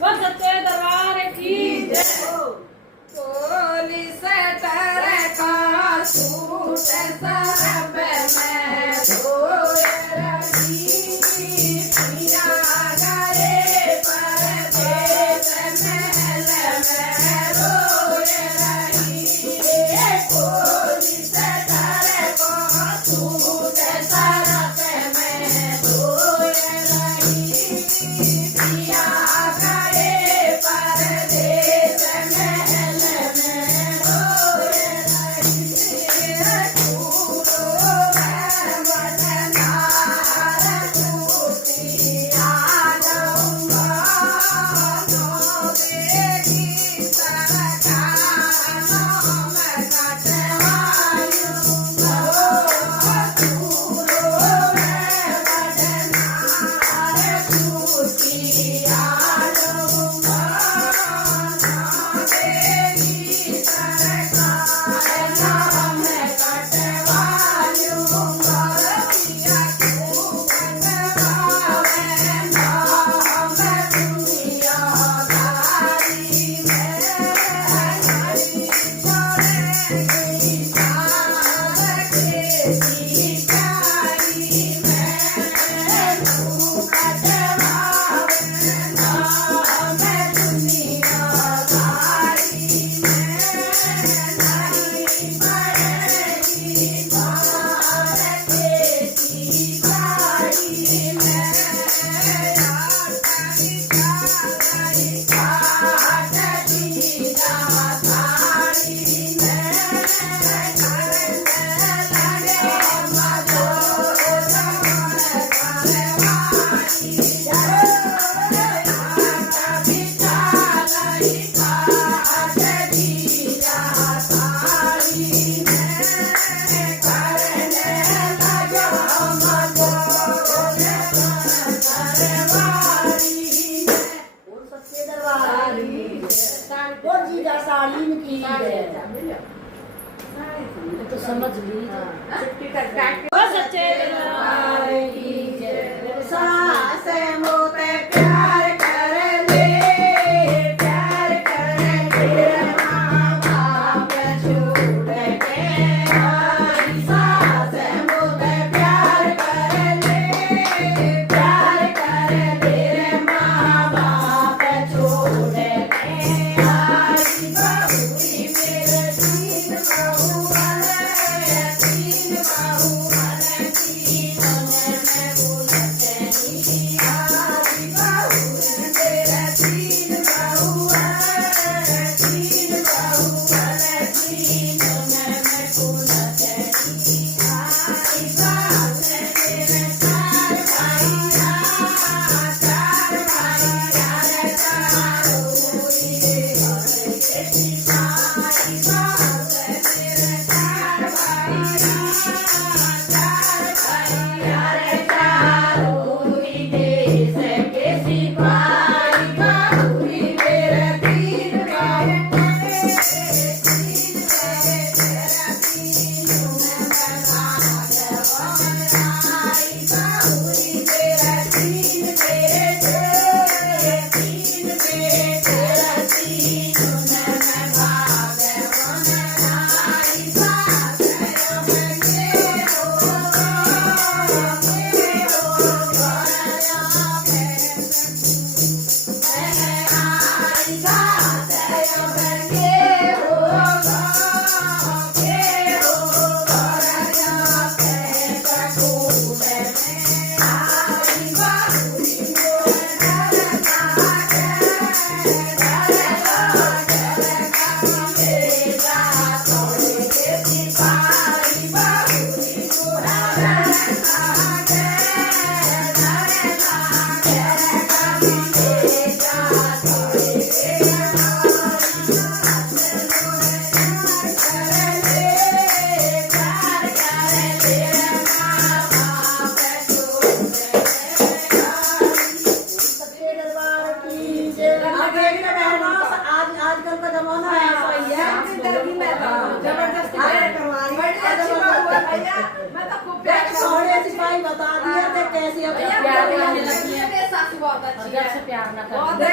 वो सच्चे दरबार की जय हो। पुलिस डर का सूट सब में धोए रही पिया गए परदेस महल में रोए रही रे पुलिस डर का सूट सब में धोए रही पिया गए परदेस महल में रोए रही तूरो वतनार टूटिया जाऊंगा नौबेगी सरकार नाम कटवायूंगा तूरो वतनार टूटिया जाऊंगा नौबेगी सरकार नाम कटवायूंगा पिया को कटवावे नाम दुनियादारी में हरी चढ़ेगी चाँद के शिकारी में तू कटवावे नाम दुनियादारी में नहीं पड़ेगी चाँद के शिकारी में तो समझ ली वो सच्चे दरबार की जय। सास मोते प्यार कर ले प्यार कर ले माँ बाप छोड़ के आई सास मोते प्यार कर ले प्यार कर ले माँ बाप छोड़ के आई बहुरी मेरे तीन बहू वाले तीन बहू वाले तीनों में बुलते आई बहुरी मेरे तीन बहू वाले तीन बहू वाले तीनों में बुलते आई सास मेरे चार भाई चार यार चारों हुई घर के सिपाही सास मेरे चार भाई यार चारों हुई देश के सिपाही बहुरी मेरे तीन भाई तीनों में आई बहुरी मेरे तीन बेटे तीन बेटे तीनों में भागवन आई सास के हो आई सास के हो आजकल का जमाना है जबरदस्ती सिपाही बता दिया थे कैसे प्यार करने लगी है। जब से प्यार ना कर